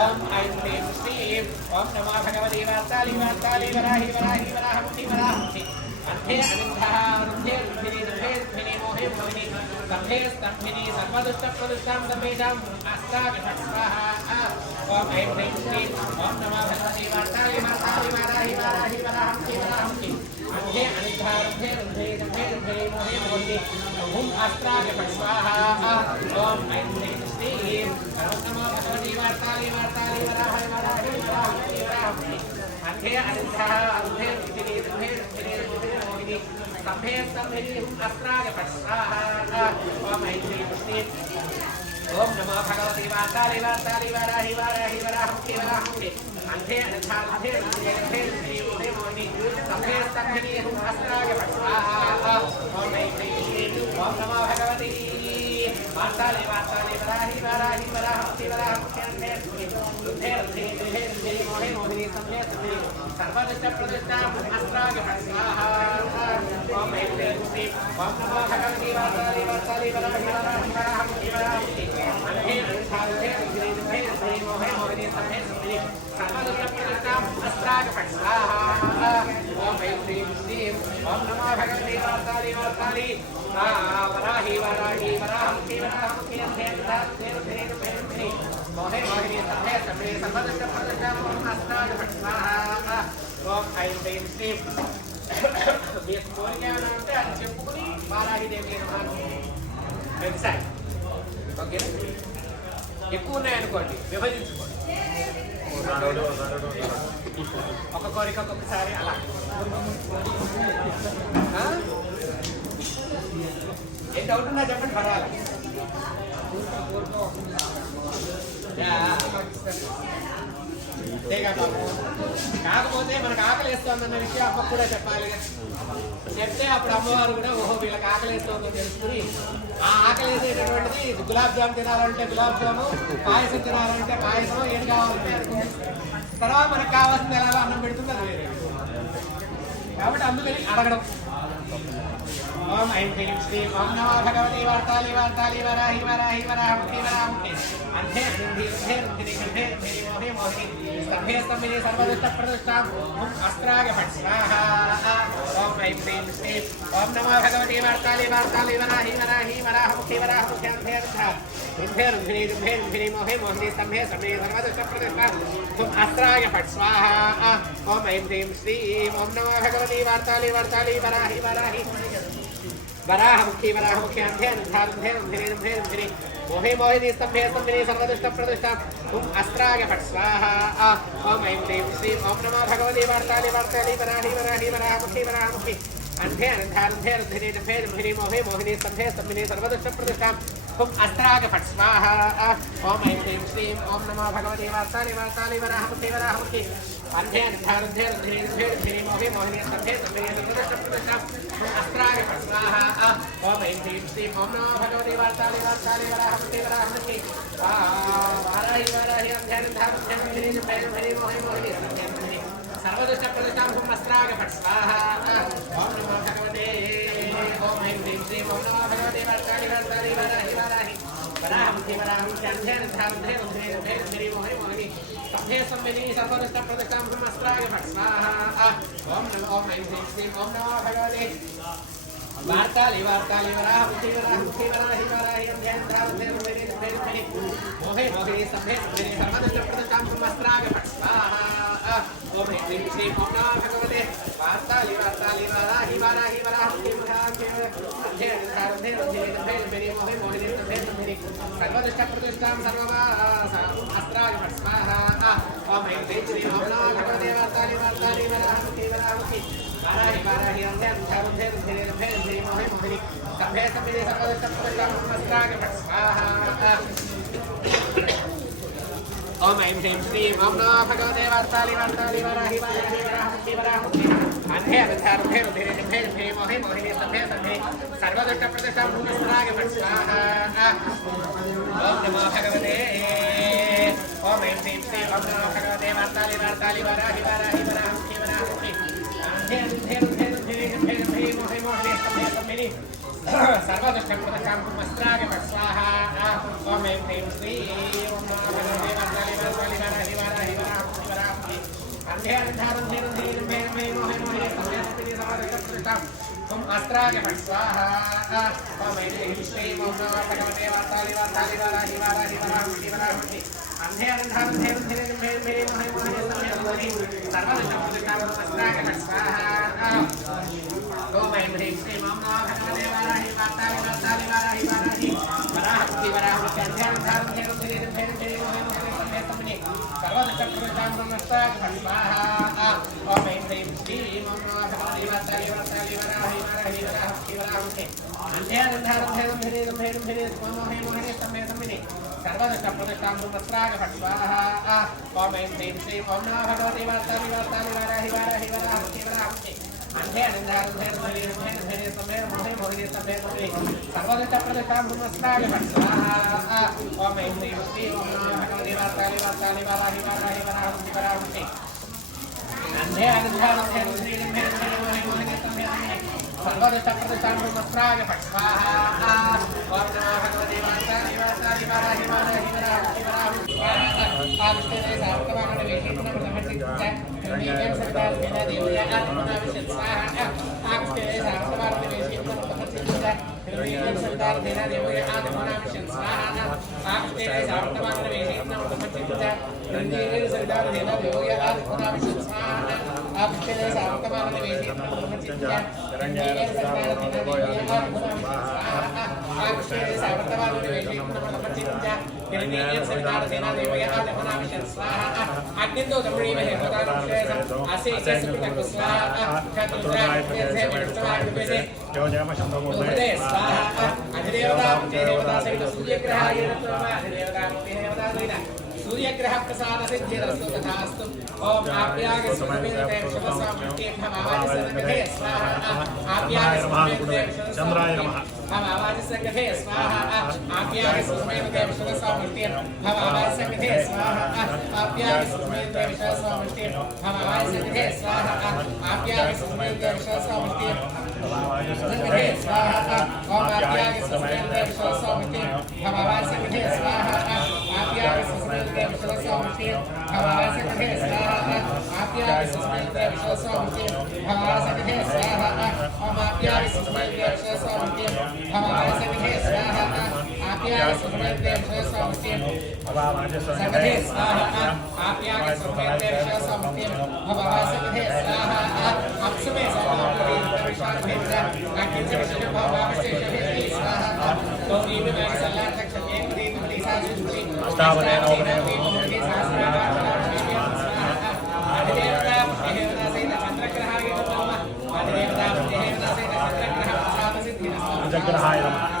ओम ऐं ह्रीं श्रीं ओम नमो भगवती वार्ताली वार्ताली वराहि वराहि वराहमुखि वराहमुखि अन्धे अनिन्धः अन्धे रुद्धिनी दुर्भे रुद्धिनी मोहे मोहिनी स्तम्भे स्तम्भिनी सर्वदुष्टप्रदुष्टां सर्वेषां स्वाहा ओम ऐं ह्रीं श्रीं ओम नमो भगवती वार्ताली वार्ताली वराहि वराहि वराहमुखि वराहमुखि अन्धे अनिन्धः अन्धे रुद्धिनी दुर्भे रुद्धिनी मोहे मोहिनी ओम अस्त्राय स्वाहा ओम ऐं ह्रीं श्रीं ओम नमो भगवती वार्ताली वार्ताली वराहि वराहि वराहमुखि वराहमुखि अन्धे अनिन्धः अन्धे रुद्धिनी दुर्भे रुद्धिनी मोहे मोहिनी स्तम्भे स्तम्भिनी अस्त्राय स्वाहा ओम ऐं ह्रीं श्रीं ओम नमो भगवती वार्ताली वार्ताली वराहि वराहि वराहमुखि वराहमुखि अन्धे अनिन्धः अन्धे रुद्धिनी दुर्भे रुद्धिनी मोहे मोहिनी स्तम्भे स्तम्भिनी अस्त्राय स्वाहा ओम ऐं ह्रीं श्रीं ओम नमो भगवती वार्ताली वार्ताली वराहि वराहि वराहमुखि वराहमुखि अन्धे रुद्धिनी दुर्भे रुद्धिनी मोहे मोहिनी स्तम्भे स्तम्भिनी सर्वदुष्टप्रदुष्टां अस्त्राय स्वाहा ओम ऐं ह्रीं श्रीं ओम नमो भगवती वार्ताली वार्ताली वराहि वराहि वराहमुखि वराहमुखि अन्धे अनिन्धः अन्धे रुद्धिनी दुर्भे रुद्धिनी मोहे मोहिनी स्तम्भे स्तम्भिनी सर्वदुष्टप्रदुष्टां अस्त्राय स्वाहा ओम ऐं ह्रीं श्रीं ओम नमो भगवती वार्ताली वार्ताली वराहि वराहि वराहमुखि वराहमुखि अन्धे अनिन्धः अन्धे रुद्धिनी दुर्भे रुद्धिनी मोहे मोहिनी स्तम्भे स्तम्भिनी सर्वदुष्टप्रदुष्टां अस्त्राय स्वाहा ओम ऐं ह्रीं श्रीं మీరు కోరిక అంటే అది చెప్పుకుని బాలాహిదేవి వెబ్సైట్ ఓకేనా ఎక్కువ ఉన్నాయనుకోండి విభజించుకోండి ఒక కోరిక ఒక్కొక్కసారి అలా ఏ డౌట్ ఉన్నా చెప్పండి పర్వాలి కాకపోతే మనకు ఆకలి వేస్తుందన్న విషయం అమ్మ కూడా చెప్పాలి చెప్తే అప్పుడు అమ్మవారు కూడా ఓహో వీళ్ళకి ఆకలి వేస్తుందని తెలుసుకుని ఆ ఆకలి వేసేటటువంటిది గులాబ్ జామ్ తినాలంటే గులాబ్ జాము పాయసం తినాలంటే పాయసం ఏం కావాలంటే తర్వాత మనకు కావాల్సింది ఎలాగో అన్నం పెడుతుంది అది వేరే కాబట్టి అందుకని అడగడం ओम ऐं ह्रीं श्रीं ओम नमो भगवती वार्ताली वार्ताली वराहि वराहि वराहमुखि वराहमुखि अन्धे अनिन्धि रुद्धे रुद्धिनी दुर्भे रुद्धिनी मोहे मोहिनी स्तम्भे स्तम्भिनी सर्वदुष्टप्रदुष्टां अस्त्राय स्वाहा ओम ऐं ह्रीं श्रीं ओम नमो भगवती वार्ताली वार्ताली वराहि वराहि वराहमुखि वराहमुखि अन्धे अनिन्धः रुद्धे रुद्धिनी दुर्भे रुद्धिनी मोहे मोहिनी स्तम्भे स्तम्भिनी सर्वदुष्टप्रदुष्टां अस्त्राय स्वाहा ओम ऐं ह्रीं श्रीं ओम नमो भगवती वार्ताली वार्ताली वराहि वराहि वराहमुखि वराहमुखि अन्धे अनिन्धः अन्धे रुद्धिनी दुर्भे रुद्धिनी मोहे मोहिनी स्तम्भे स्तम्भिनी सर्वदुष्टप्रदुष्टां अस्त्राय स्वाहा ओम ऐं ह्रीं श्रीं ओम नमो भगवती वार्ताली वार्ताली वराहि वराहि वराहमुखि वराहमुखि अन्धे अनिन्धः अन्धे रुद्धिनी दुर्भे रुद्धिनी मोहे मोहिनी स्तम्भे स्तम्भिनी सर्वदुष्टप्रदुष्टां अस्त्राय स्वाहा ओम ऐं ह्रीं श्रीं ओम नमो भगवती वार्ताली वार्ताली वराहमुखि वराहमुखि अन्धे अनिन्धः अन्धे रुद्धिनी दुर्भे रुद्धिनी मोहे मोहिनी स्तम्भे स्तम्भिनी सर्वदुष्टप्रदुष्टां अस्त्राय स्वाहा ओम ऐं ह्रीं श्रीं ओम नमो भगवती वार्ताली वार्ताली वराहमुखि वराहमुखि वराहि वराहि अन्धे अनिन्धः अन्धे रुद्धिनी दुर्भे रुद्धिनी मोहे मोहिनी स्तम्भे स्तम्भिनी सर्वदुष्टप्रदुष्टां अस्त्राय स्वाहा ओम नमो भगवते ओम ऐं ह्रीं श्रीं ओम नमो भगवती वार्ताली वार्ताली वराहि वराहि वराहमुखि वराहमुखि अन्धे अनिन्धः अन्धे रुद्धिनी दुर्भे रुद्धिनी मोहे मोहिनी स्तम्भे स्तम्भिनी सर्वदुष्टप्रदुष्टां अस्त्राय स्वाहा ओम नमो ओम ऐं ह्रीं श्रीं ओम नमो भगवते वार्ताली वार्ताली वराहमुखि वराहमुखि वराहि वराहि अन्धे अनिन्धः अन्धे रुद्धिनी दुर्भे रुद्धिनी मोहे मोहिनी स्तम्भे स्तम्भिनी सर्वदुष्टप्रदुष्टां अस्त्राय स्वाहा ओम ऐं ह्रीं श्रीं ओम नमो भगवते वार्ताली वार्ताली वराहि वराहि वराहमुखि वराहमुखि अन्धे अनिन्धः अन्धे रुद्धिनी दुर्भे रुद्धिनी मोहे मोहिनी स्तम्भे स्तम्भिनी सर्वदुष्टप्रदुष्टां अस्त्राय स्वाहा ओम ऐं ह्रीं श्रीं ओम नमो भगवते वार्ताली वार्ताली वराहमुखि वराहमुखि वराहि वराहि अन्धे अनिन्धः अन्धे रुद्धिनी दुर्भे रुद्धिनी मोहे मोहिनी स्तम्भे स्तम्भिनी सर्वदुष्टप्रदुष्टां अस्त्राय स्वाहा ओम ऐं ह्रीं श्रीं ओम नमो भगवते वार्ताली वार्ताली वराहि वराहि वराहमुखि वराहमुखि अन्धे अनिन्धः अन्धे रुद्धिनी दुर्भे रुद्धिनी मोहे मोहिनी स्तम्भे स्तम्भिनी सर्वदुष्टप्रदुष्टां अस्त्राय स्वाहा ओम नमो भगवते ओम ऐं ह्रीं श्रीं ओम नमो भगवते वार्ताली वार्ताली वराहि वराहि वराहमुखि वराहमुखि अन्धे अनिन्धः अन्धे रुद्धिनी दुर्भे रुद्धिनी मोहे मोहिनी स्तम्भे स्तम्भिनी सर्वदुष्टप्रदुष्टां अस्त्राय स्वाहा ओम ऐं ह्रीं श्री ओम नमः भगवते वासुदेवाय वासुदेवाय वासुदेवाय वासुदेवाय अंधे अंधारं धेरं धेरं भेरं भेरं मोहे मोहे संयस्ति समादकप्रष्टम् ओम अस्त्राय फट् स्वाहा ओम ऐं ह्रीं श्री ओम नमः भगवते वासुदेवाय वासुदेवाय वासुदेवाय अंधे अंधारं धेरं धेरं भेरं भेरं मोहे मोहे संयस्ति सर्वदशप्रष्टम् अस्त्राय फट् स्वाहा ओम ऐं ह्रीं श्री ओम नमः भगवते वासुदेवाय वासुदेवाय वासुदेवाय अंधे अंधारं धेरं धेरं भेरं भेरं मोहे मोहे संयस्ति सर्वदशप्रष्टम् अस्त्राय फट् स्वाहा ओम ऐं ह्रीं श्री ओम नमः भगवते वासुदेवाय अंधे अंधारं धेरं धेरं भेरं भेरं मोहे मोहे संयस्ति सर्वदशप्रष्टम् अस्त्राय फट् स्वाहा ओम ऐं ह्रीं श्री ओम नमः भगवते वासुदेवाय वासुदेवाय अंधे अंधारं धेरं धेरं भेरं भेरं मोहे मोहे संयस्ति सर्वदशप्रष्टम् अस्त्राय फट् स्वाहा ओम ऐं ह्रीं श्री ओम नमः भगवते वासुदेवाय वासुदेवाय अंधे अंधारं धेरं धेरं भेरं भेरं मोहे मोहे संयस्ति सर्वदशप्रष्टम् अस्त्राय फट् स्वाहा ओम नमः भगवते वासुदेवाय आविष्टे सावकवाहन वेशीतनं समर्थितः निर्णयं सरदार सेना देवया आत्मनाविषत् स्वाहा आविष्टे सावकवाहन वेशीतनं समर्थितः निर्णयं सरदार सेना देवया आत्मनाविषत् स्वाहा आविष्टे सावकवाहन वेशीतनं समर्थितः निर्णयं सरदार सेना देवया आत्मनाविषत् स्वाहा आविष्टे सावकवाहन वेशीतनं समर्थितः निर्णयं सरदार सेना देवया आत्मनाविषत् स्वाहा आविष्टे सावकवाहन वेशीतनं समर्थितः निर्णयं सरदार सेना देवया आत्मनाविषत् स्वाहा अग्नितो दमणीमहे होतानुशेषम् अस्य इत्यस्य स्वाहा चतुर्द्राय विद्यसे योजयमशन्दमोदे स्वाहा अधिदेवता देवता सहित सूर्यग्रहाय नमः अधिदेवता देवता सहित सूर्यग्रह प्रसाद सिद्धिरस्तु तथास्तु ओम आप्याय सुमेधे शिवसामृत्ये भवाय संगते स्वाहा आप्याय सुमेधे चंद्राय नमः भवाय संगते स्वाहा आप्याय सुमेधे शिवसामृत्ये भवाय संगते स्वाहा आप्याय सुमेधे शिवसामृत्ये भवाय संगते स्वाहा आप्याय सुमेधे शिवसामृत्ये संगते स्वाहा ओम आप्याय सुमेधे शिवसामृत्ये भवाय संगते स्वाहा आप्याय सुमेधे विश्वसामृत्ये भवाय संगते स्वाहा आप्याय सुमेधे विश्वसामृत्ये भवाय संगते स्वाहा ओम आप्याय सुमेधे विश्वसामृत्ये भवाय संगते स्वाहा आप्याय सुमेधे विश्वसामृत्ये भवाय संगते स्वाहा आप्याय सुमेधे विश्वसामृत्ये भवाय संगते स्वाहा अप्सुमे स्वाहा विशाल भेद्र अग्नि विष्णु भवावशेषे स्वाहा गौरी विनायक सल्लाह तक्षते देव दिशा सुष्टि अष्टावने नवने अधिदेवता देवता सहित चंद्रग्रहाय नमः अधिदेवता देवता सहित चंद्रग्रह प्रसाद सिद्धिरस्तु चंद्रग्रहाय नमः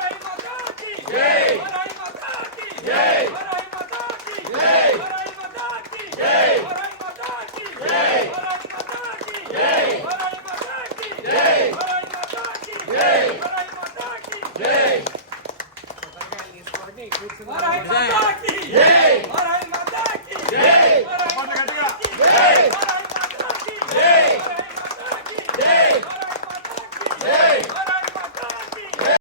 కూర్చుని और हई माता की